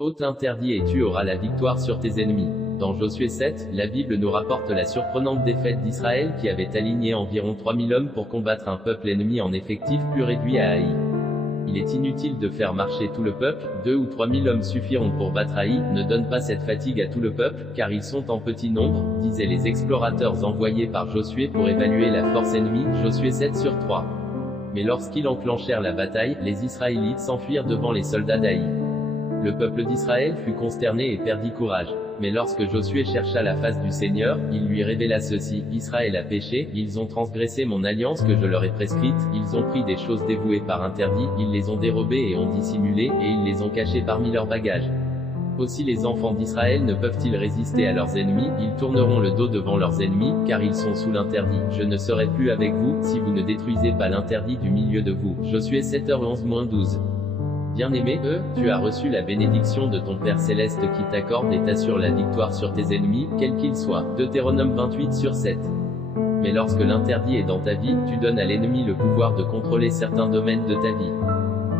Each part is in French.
Ôte l'interdit et tu auras la victoire sur tes ennemis. Dans Josué 7, la Bible nous rapporte la surprenante défaite d'Israël qui avait aligné environ 3000 hommes pour combattre un peuple ennemi en effectif plus réduit à Haï. Il est inutile de faire marcher tout le peuple, 2 ou 3000 hommes suffiront pour battre Haï, ne donne pas cette fatigue à tout le peuple, car ils sont en petit nombre, disaient les explorateurs envoyés par Josué pour évaluer la force ennemie, Josué 7/3. Mais lorsqu'ils enclenchèrent la bataille, les Israélites s'enfuirent devant les soldats d'Haï. Le peuple d'Israël fut consterné et perdit courage. Mais lorsque Josué chercha la face du Seigneur, il lui révéla ceci: Israël a péché, ils ont transgressé mon alliance que je leur ai prescrite, ils ont pris des choses dévouées par interdit, ils les ont dérobées et ont dissimulées, et ils les ont cachées parmi leurs bagages. Aussi les enfants d'Israël ne peuvent-ils résister à leurs ennemis, ils tourneront le dos devant leurs ennemis, car ils sont sous l'interdit. Je ne serai plus avec vous, si vous ne détruisez pas l'interdit du milieu de vous. Josué 7h11-12. Bien-aimé, tu as reçu la bénédiction de ton Père Céleste qui t'accorde et t'assure la victoire sur tes ennemis, quels qu'ils soient. Deutéronome 28/7. Mais lorsque l'interdit est dans ta vie, tu donnes à l'ennemi le pouvoir de contrôler certains domaines de ta vie.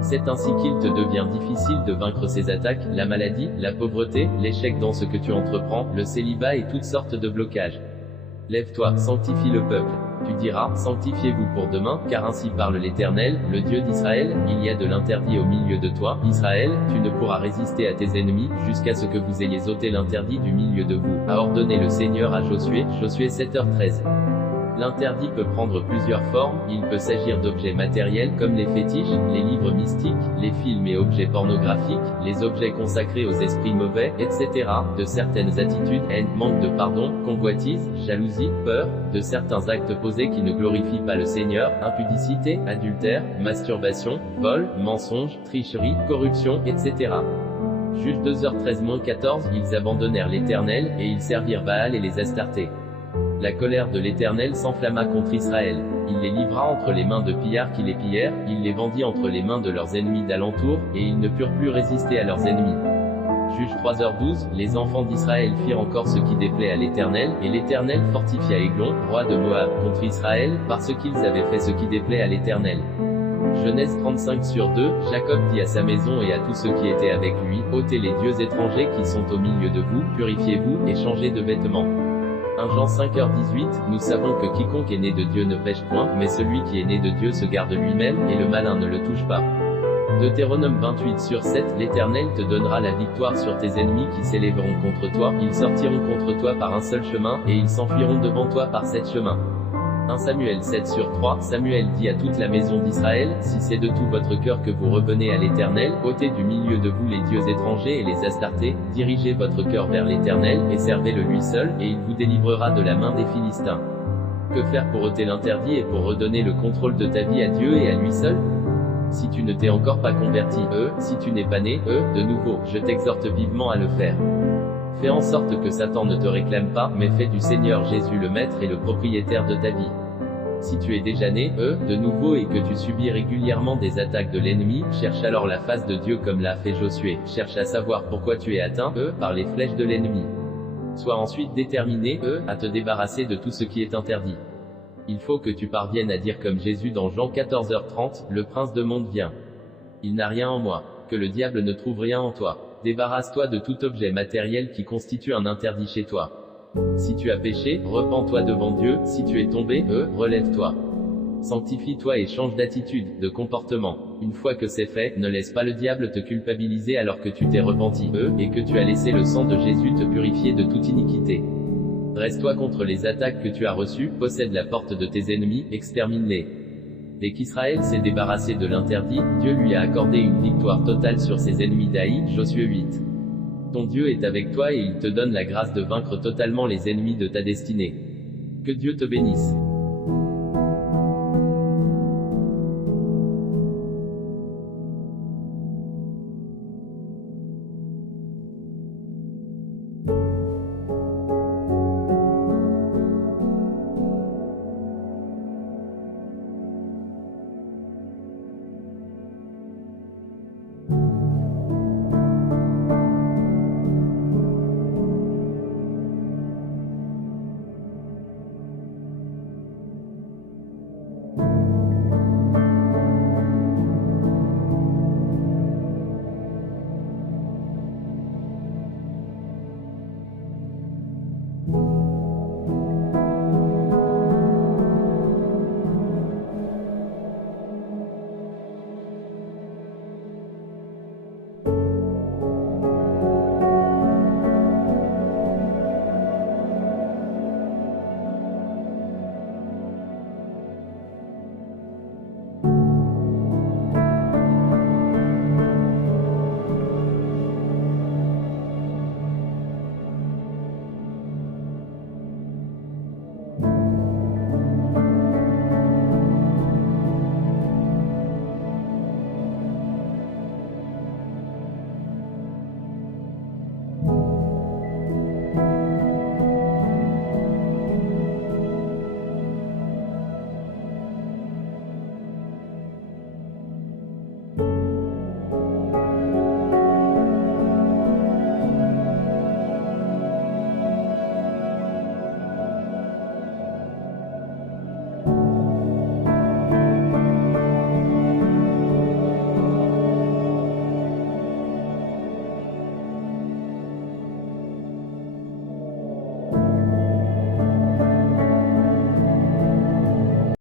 C'est ainsi qu'il te devient difficile de vaincre ses attaques, la maladie, la pauvreté, l'échec dans ce que tu entreprends, le célibat et toutes sortes de blocages. Lève-toi, sanctifie le peuple. Tu diras, sanctifiez-vous pour demain, car ainsi parle l'Éternel, le Dieu d'Israël, il y a de l'interdit au milieu de toi, Israël, tu ne pourras résister à tes ennemis, jusqu'à ce que vous ayez ôté l'interdit du milieu de vous, a ordonné le Seigneur à Josué, Josué 7h13. L'interdit peut prendre plusieurs formes, il peut s'agir d'objets matériels comme les fétiches, les livres mystiques, les films et objets pornographiques, les objets consacrés aux esprits mauvais, etc., de certaines attitudes, haine, manque de pardon, convoitise, jalousie, peur, de certains actes posés qui ne glorifient pas le Seigneur, impudicité, adultère, masturbation, vol, mensonge, tricherie, corruption, etc. Juge 2h13-14, ils abandonnèrent l'Éternel, et ils servirent Baal et les Astartés. La colère de l'Éternel s'enflamma contre Israël. Il les livra entre les mains de pillards qui les pillèrent, il les vendit entre les mains de leurs ennemis d'alentour, et ils ne purent plus résister à leurs ennemis. Juge 3h12, les enfants d'Israël firent encore ce qui déplaît à l'Éternel, et l'Éternel fortifia Églon, roi de Moab, contre Israël, parce qu'ils avaient fait ce qui déplaît à l'Éternel. Genèse 35/2, Jacob dit à sa maison et à tous ceux qui étaient avec lui, ôtez les dieux étrangers qui sont au milieu de vous, purifiez-vous, et changez de vêtements. 1 Jean 5h18, nous savons que quiconque est né de Dieu ne pêche point, mais celui qui est né de Dieu se garde lui-même, et le malin ne le touche pas. Deutéronome 28/7, l'Éternel te donnera la victoire sur tes ennemis qui s'élèveront contre toi, ils sortiront contre toi par un seul chemin, et ils s'enfuiront devant toi par 7 chemins. 1 Samuel 7/3, Samuel dit à toute la maison d'Israël, si c'est de tout votre cœur que vous revenez à l'Éternel, ôtez du milieu de vous les dieux étrangers et les Astartés, dirigez votre cœur vers l'Éternel, et servez-le lui seul, et il vous délivrera de la main des Philistins. Que faire pour ôter l'interdit et pour redonner le contrôle de ta vie à Dieu et à lui seul? Si tu ne t'es encore pas converti, si tu n'es pas né, de nouveau, je t'exhorte vivement à le faire. Fais en sorte que Satan ne te réclame pas, mais fais du Seigneur Jésus le maître et le propriétaire de ta vie. Si tu es déjà né, de nouveau et que tu subis régulièrement des attaques de l'ennemi, cherche alors la face de Dieu comme l'a fait Josué, cherche à savoir pourquoi tu es atteint, par les flèches de l'ennemi. Sois ensuite déterminé, à te débarrasser de tout ce qui est interdit. Il faut que tu parviennes à dire comme Jésus dans Jean 14h30, le prince de monde vient. Il n'a rien en moi. Que le diable ne trouve rien en toi. Débarrasse-toi de tout objet matériel qui constitue un interdit chez toi. Si tu as péché, repens-toi devant Dieu, si tu es tombé, relève-toi. Sanctifie-toi et change d'attitude, de comportement. Une fois que c'est fait, ne laisse pas le diable te culpabiliser alors que tu t'es repenti, et que tu as laissé le sang de Jésus te purifier de toute iniquité. Dresse-toi contre les attaques que tu as reçues, possède la porte de tes ennemis, extermine-les. Dès qu'Israël s'est débarrassé de l'interdit, Dieu lui a accordé une victoire totale sur ses ennemis d'Haï, Josué 8. Ton Dieu est avec toi et il te donne la grâce de vaincre totalement les ennemis de ta destinée. Que Dieu te bénisse.